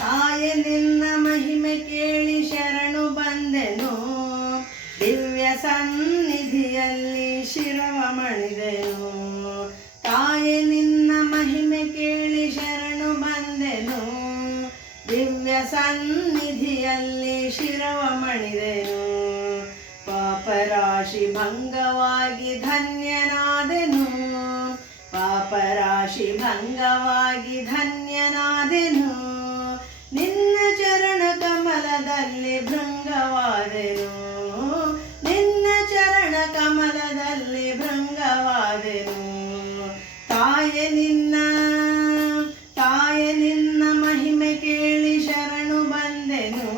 ತಾಯೆ ನಿನ್ನ ಮಹಿಮೆ ಕೇಳಿ ಶರಣು ಬಂದೆನು, ದಿವ್ಯ ಸನ್ನಿಧಿಯಲ್ಲಿ ಶಿರವ ಮಣಿದೆನು. ತಾಯೆ ನಿನ್ನ ಮಹಿಮೆ ಕೇಳಿ ಶರಣು ಬಂದೆನು, ದಿವ್ಯ ಸನ್ನಿಧಿಯಲ್ಲಿ ಶಿರವ ಮಣಿದೆನು. ಪಾಪರಾಶಿ ಭಂಗವಾಗಿ ಧನ್ಯನಾದೆನು, ಪಾಪರಾಶಿ ಭಂಗವಾಗಿ ಧನ್ಯನಾದೆನು. ನಿನ್ನ ಚರಣ ಕಮಲದಲ್ಲಿ ಭೃಂಗವಾದೆನು, ನಿನ್ನ ಚರಣ ಕಮಲದಲ್ಲಿ ಭೃಂಗವಾದೆನು. ತಾಯೆ ನಿನ್ನ ಮಹಿಮೆ ಕೇಳಿ ಶರಣು ಬಂದೆನು,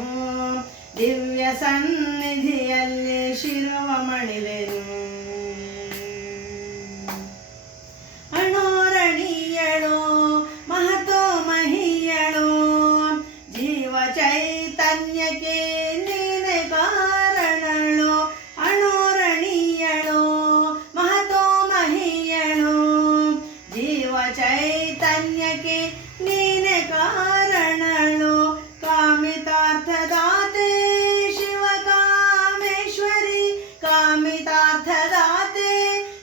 ದಿವ್ಯ ಸನ್ನಿಧಿಯಲ್ಲಿ ಶಿರವ ಮಣಿದೆನು. ಅಣೋರಣೀಯಳೋ ಮಹತೋ ಮಹೀಯಳೋ, ಜೀವ ಚೈತನ್ಯಕ್ಕೆ ನೀನೆ ಕಾರಣಳೋ. ಅಣೋರಣೀಯಳೋ ಮಹತೋ ಮಹೀಯಳೋ, ಜೀವ ಚೈತನ್ಯಕ್ಕೆ ನೀನೆ ಕಾರಣಳೋ. ಕಾಮಿತಾರ್ಥದಾತೆ ಶಿವ ಕಾಮೇಶ್ವರಿ, ಕಾಮಿತಾರ್ಥದಾತೆ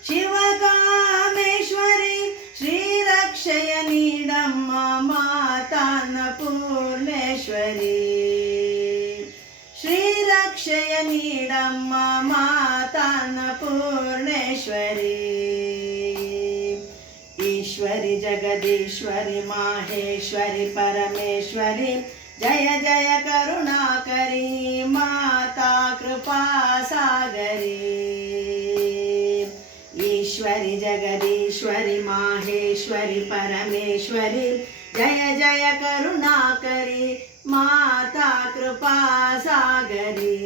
ಶಿವ ಕಾಮೇಶ್ವರಿ. ಶ್ರೀರಕ್ಷೆಯ ನೀಡಮ್ಮ ಮಾತಾನ್ನ ಪೂರ್ಣೇಶ್ವರಿ, ಶ್ರೀರಕ್ಷೆಯ ನೀಡಮ್ಮ ಮಾತಾನ್ನ ಪೂರ್ಣೇಶ್ವರಿ. ಈಶ್ವರಿ ಜಗದೀಶ್ವರಿ ಮಾಹೇಶ್ವರಿ ಪರಮೇಶ್ವರಿ, ಜಯ ಜಯ ಕರುಣಾಕರಿ ಮಾತಾ ಕೃಪಾ ಸಾಗರಿ. ಈಶ್ವರಿ ಜಗದೀಶ್ವರಿ ಮಾಹೇಶ್ವರಿ ಪರಮೇಶ್ವರಿ, ಜಯ ಜಯ ಕರುಣಾಕರಿ ಮಾತಾ ಕೃಪಾ ಸಾಗರಿ.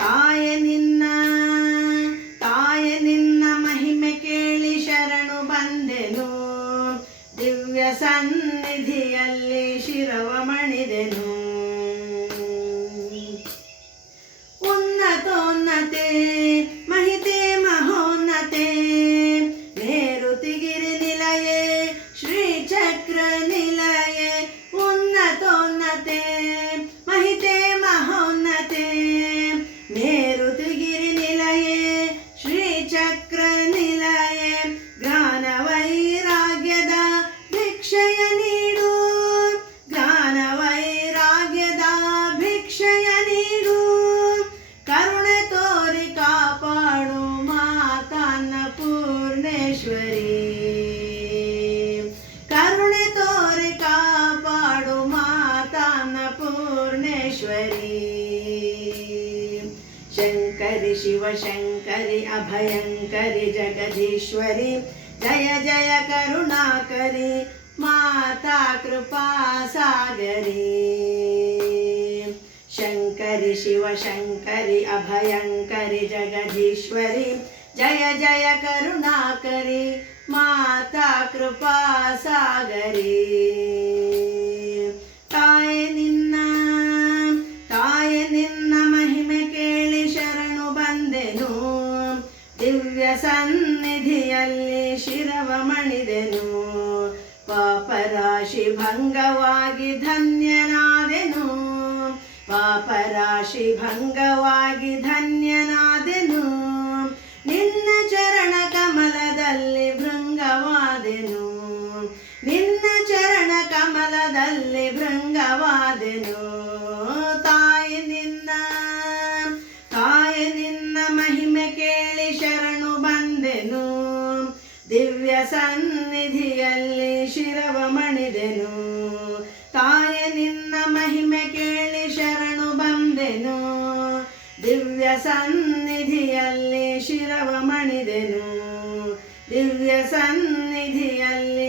ತಾಯೆ ನಿನ್ನ ಮಹಿಮೆ ಕೇಳಿ ಶರಣು ಬಂದೆನು, ದಿವ್ಯ ಸನ್ನಿಧಿಯಲ್ಲಿ ಶಿರವ ಮಣಿದೆನು. ಉನ್ನತೋನ್ನತೆ ಮಹಿತೆ ಮಹೋನ್ನತೆ, ಮೇರುತಿಗಿರಿ ನಿಲಯೇ ಶ್ರೀಚಕ್ರ ನಿಲಯೇ. ಉನ್ನತೋನ್ನತೆ ಮಹಿತೆ ಮಹೋನ್ನತೆ, ಮೇರುತಿಗಿರಿ ನಿಲಯೇ ಶ್ರೀಚಕ್ರ ನಿಲಯೇ. ಜ್ಞಾನ ವೈರಾಗ್ಯದ ಭಿಕ್ಷಯ ನೀಡು, ಜ್ಞಾನ ವೈರಾಗ್ಯದ ಭಿಕ್ಷಯ ನೀಡು. ಕರುಣೆ ತೋರಿ ಕಾಪಾಡು ಮಾತಾನ್ನ ಪೂರ್ಣೇಶ್ವರಿ, ಕರುಣೆ ತೋರಿ ಕಾಪಾಡು ಮಾತಾನ್ನ ಪೂರ್ಣೇಶ್ವರಿ. ಶಂಕರಿ ಶಿವಶಂಕರಿ ಅಭಯಂಕರಿ ಜಗದೀಶ್ವರಿ, ಜಯ ಜಯ ಕರುಣಾಕರಿ ಮಾತಾ ಕೃಪಾ ಸಾಗರಿ. ಶಂಕರಿ ಶಿವಶಂಕರಿ ಅಭಯಂಕರಿ ಜಗದೀಶ್ವರಿ, ಜಯ ಜಯ ಕರುಣಾಕರಿ ಮಾತಾ ಕೃಪಾ ಸಾಗರಿ. ತಾಯೆ ನಿನ್ನ ಮಹಿಮೆ ಕೇಳಿ ಶರಣು ಬಂದೆನು, ದಿವ್ಯ ಸನ್ನಿಧಿಯಲ್ಲಿ ಶಿರವ ಮಣಿದೆನು. ಪಾಪರಾಶಿ ಭಂಗವಾಗಿ ಧನ್ಯನಾದೆನು, ಪಾಪರಾಶಿ ಭಂಗವಾಗಿ ಧನ್ಯನಾದೆನು. ನಿನ್ನ ಚರಣ ಕಮಲದಲ್ಲಿ ಭೃಂಗವಾದೆನು, ನಿನ್ನ ಚರಣ ಕಮಲದಲ್ಲಿ ಭೃಂಗವಾದೆನು. ತಾಯೆ ನಿನ್ನ ಮಹಿಮೆ ಕೇಳಿ ಶರಣು ಬಂದೆನು, ದಿವ್ಯ ಸನ್ನಿಧಿಯಲ್ಲಿ ಶಿರವ ಮಣಿದೆನು. ತಾಯೆ ನಿನ್ನ ಮಹಿಮೆ ಕೇಳಿ ಶರಣು ಬಂದೆನು, ದಿವ್ಯ ಸನ್ನಿಧಿಯಲ್ಲಿ ಶಿರವ ಮಣಿದೆನು. ದಿವ್ಯ ಸನ್ನಿಧಿಯಲ್ಲಿ